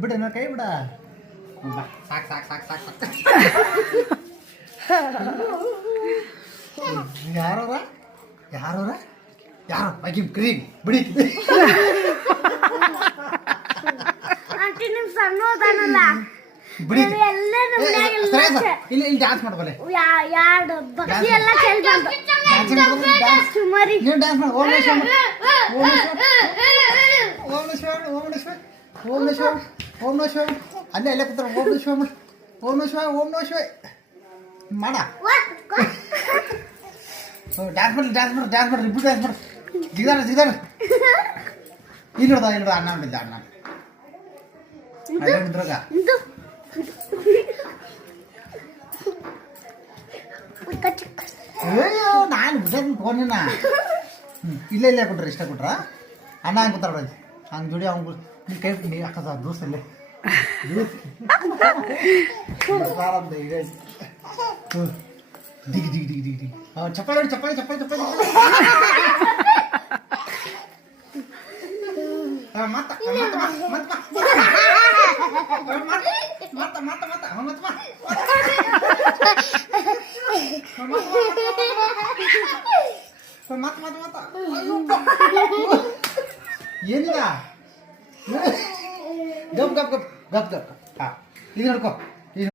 ಬಿಡ ನಾ ಕೈ ಬಿಡ ಸಾಕು ಸಾಕು ಸಾಕು ಸಾಕು ಸಾಕು ಯಾರವ್ರ ಯಾರವ್ರ ಯಾರು ಆಕಿ ಕರಿ ಬಿಡಿ ಆಂಟಿ ನಿಮ್ ಸಣ್ಣ ಓದಾನಲ್ಲ ಬಿಡಿ ಎಲ್ಲ ಇಲ್ಲಿ ಇಲ್ಲಿ ಡ್ಯಾನ್ಸ್ ಮಾಡ್ಬೋಲೆ ಯಾರ್ದು ಭಕ್ತಿ ಎಲ್ಲ ಚೆಲ್ ಬಂತು ಸುಮಾರಿ ನೀವು ಡ್ಯಾನ್ಸ್ ಮಾಡಿ ಓಂ ನಮಃ ಶಿವಾಯ ಓಂ ನಮಃ ಶಿವಾಯ ಓಂ ನಮಃ ಶಿವಾಯ ಓಂ ನಮಃ ಶಿವಾಯ ಅಲ್ಲೇ ಅಲ್ಲೇ ಕೂತಾರ ಓಂ ನಮಃ ಶಿವಾಯ ಓಂ ನಮಃ ಶಿವಾಯ ಓಂ ನಮಃ ಶಿವಾಯ ಮಾಡ ಡ್ಯಾನ್ಸ್ ಮಾಡಿ ಡ್ಯಾನ್ಸ್ ಮಾಡಿ ಡ್ಯಾನ್ಸ್ ಮಾಡಿ ರಿಪೀಟ್ ಡ್ಯಾನ್ಸ್ ಮಾಡಿ ಜಿಗಿದಾರ ಇಲ್ಲಿ ನೋಡ್ದ ಅಣ್ಣ ನೋಡಿದ್ದ ಅಣ್ಣ ಅಲ್ಲಿದ್ರಾಗ ಅಯ್ಯೋ ನಾನು ಬಿಟ್ಟದ್ದು ಫೋನಿನ ಇಲ್ಲೇ ಇಲ್ಲೇ ಕೊಟ್ರಿ ಇಷ್ಟ ಕೊಟ್ರ ಅಣ್ಣ ಹಂಗೆ ಕೂತಾರ ಹಂಗೆ ಜೋಡಿ ಅವ್ನು ನೀ ಕೈ ನೀ ಹಾಕದ ದೋಸ್ತಲ್ಲಿ ದಿಗಿ ದಿಗಿ ದಿಗಿ ದಿಗಿ ದಿಗಿ ಚಪ್ಪಾಳೆ ಹೊಡಿ ಚಪ್ಪಾಳೆ ಚಪ್ಪಾಳೆ ಚಪ್ಪಾಳೆ ಮತ್ತ ಏನಿಲ್ಲ ಗಪ್ ಗಪ್ ಗಪ್ ಗಪ್ ಗಪ್ ಹಾ ಇದು ನೋಡ್ಕೋ